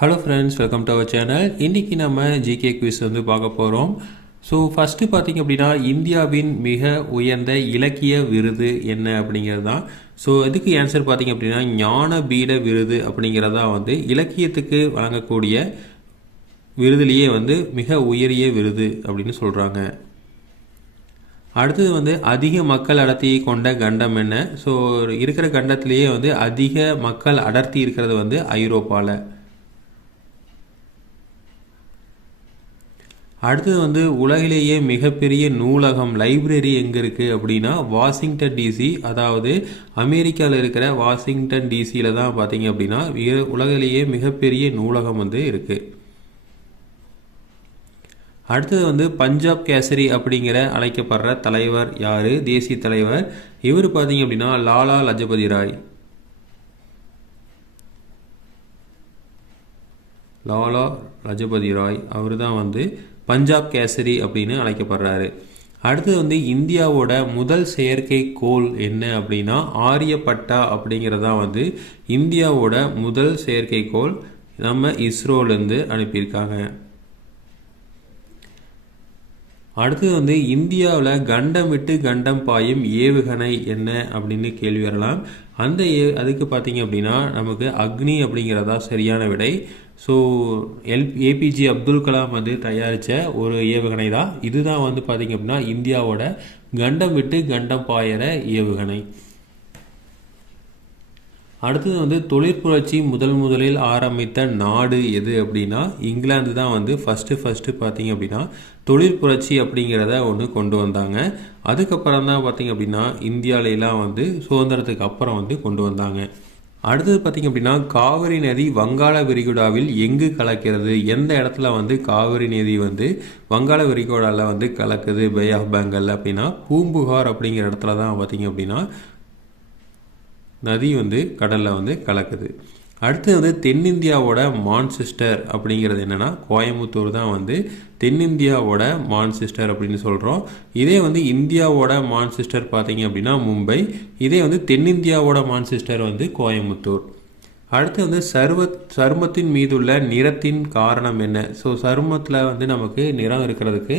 Hello friends, welcome to our channel. இன்றைக்கி நம்ம GK quiz வந்து பார்க்க போகிறோம். ஸோ ஃபஸ்ட்டு பார்த்திங்க அப்படின்னா, இந்தியாவின் மிக உயர்ந்த இலக்கிய விருது என்ன அப்படிங்கிறது தான். ஸோ இதுக்கு ஆன்சர் பார்த்திங்க அப்படின்னா, ஞானபீட விருது அப்படிங்கிறதா வந்து இலக்கியத்துக்கு வழங்கக்கூடிய விருதுலேயே வந்து மிக உயரிய விருது அப்படின்னு சொல்கிறாங்க. அடுத்தது வந்து அதிக மக்கள் அடர்த்தியை கொண்ட கண்டம் என்ன? ஸோ இருக்கிற கண்டத்திலேயே வந்து அதிக மக்கள் அடர்த்தி இருக்கிறது வந்து ஐரோப்பாவில். அடுத்தது வந்து உலகிலேயே மிகப்பெரிய நூலகம் லைப்ரரி எங்கே இருக்குது அப்படின்னா வாஷிங்டன் டிசி, அதாவது அமெரிக்காவில் இருக்கிற வாஷிங்டன் டிசியில் தான் பார்த்தீங்க அப்படின்னா உலகிலேயே மிகப்பெரிய நூலகம் வந்து இருக்குது. அடுத்தது வந்து பஞ்சாப் கேசரி அப்படிங்கிற அழைக்கப்படுற தலைவர் யார்? தேசிய தலைவர். இவர் பார்த்தீங்க அப்படின்னா லாலா லஜபதி ராய். லாலா லஜபதி ராய் அவர் தான் வந்து பஞ்சாப் கேசரி அப்படின்னு அழைக்கப்படுறாரு. அடுத்தது வந்து இந்தியாவோட முதல் செயற்கைக்கோள் என்ன அப்படின்னா ஆரியப்பட்டா அப்படிங்கிறதா வந்து இந்தியாவோட முதல் செயற்கைக்கோள் நம்ம இஸ்ரோலேருந்து அனுப்பியிருக்காங்க. அடுத்தது வந்து இந்தியாவில் கண்டம் விட்டு கண்டம் பாயும் ஏவுகணை என்ன அப்படின்னு கேள்வி வரலாம். அந்த அதுக்கு பார்த்தீங்க அப்படின்னா நமக்கு அக்னி அப்படிங்கிறதா சரியான விடை. ஸோ ஏபிஜே அப்துல் கலாம் வந்து தயாரித்த ஒரு ஏவுகணை தான் இதுதான் வந்து பார்த்திங்க அப்படின்னா இந்தியாவோட கண்டம் விட்டு கண்டம் பாயிற ஏவுகணை. அடுத்தது வந்து தொழிற்புரட்சி முதலில் ஆரம்பித்த நாடு எது அப்படின்னா இங்கிலாந்து தான் வந்து ஃபஸ்ட்டு பார்த்தீங்க அப்படின்னா தொழிற்புரட்சி அப்படிங்கிறத ஒன்று கொண்டு வந்தாங்க. அதுக்கப்புறம் தான் பார்த்தீங்க அப்படின்னா இந்தியாவிலாம் வந்து சுதந்திரத்துக்கு அப்புறம் வந்து கொண்டு வந்தாங்க. அடுத்தது பார்த்திங்க அப்படின்னா காவிரி நதி வங்காள விரிகுடாவில் எங்கு கலக்கிறது? எந்த இடத்துல வந்து காவிரி நதி வந்து வங்காள விரிகுடாவில் வந்து கலக்குது பே ஆஃப் பெங்கால் அப்படின்னா பூம்புகார் அப்படிங்கிற இடத்துல தான் பார்த்திங்க அப்படின்னா நதி வந்து கடலில் வந்து கலக்குது. அடுத்து வந்து தென்னிந்தியாவோட மான்செஸ்டர் அப்படிங்கிறது என்னென்னா கோயம்புத்தூர் தான் வந்து தென்னிந்தியாவோட மான்செஸ்டர் அப்படின்னு சொல்கிறோம். இதே வந்து இந்தியாவோட மான்செஸ்டர் பார்த்தீங்க அப்படின்னா மும்பை. இதே வந்து தென்னிந்தியாவோட மான்செஸ்டர் வந்து கோயம்புத்தூர். அடுத்து வந்து சருமத்தின் மீதுள்ள நிறத்தின் காரணம் என்ன? ஸோ சருமத்தில் வந்து நமக்கு நிறம் இருக்கிறதுக்கு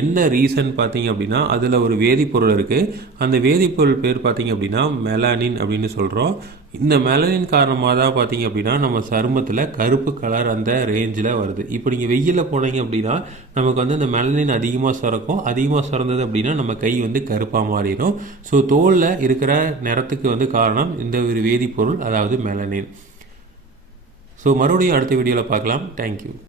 என்ன ரீசன் பார்த்தீங்க அப்படின்னா அதில் ஒரு வேதிப்பொருள் இருக்குது. அந்த வேதிப்பொருள் பேர் பார்த்தீங்க அப்படின்னா மெலானின் அப்படின்னு சொல்கிறோம். இந்த மெலனின் காரணமாக தான் பார்த்தீங்க அப்படின்னா நம்ம சருமத்தில் கருப்பு கலர் அந்த ரேஞ்சில் வருது. இப்போ நீங்கள் வெயிலில் போனீங்க அப்படின்னா நமக்கு வந்து இந்த மெலனின் அதிகமாக சுரக்கும். அதிகமாக சுரந்தது அப்படின்னா நம்ம கை வந்து கருப்பாக மாறிடும். ஸோ தோலில் இருக்கிற நிறத்துக்கு வந்து காரணம் இந்த ஒரு வேதிப்பொருள், அதாவது மெலனின். ஸோ மறுபடியும் அடுத்த வீடியோவில் பார்க்கலாம். தேங்க்யூ.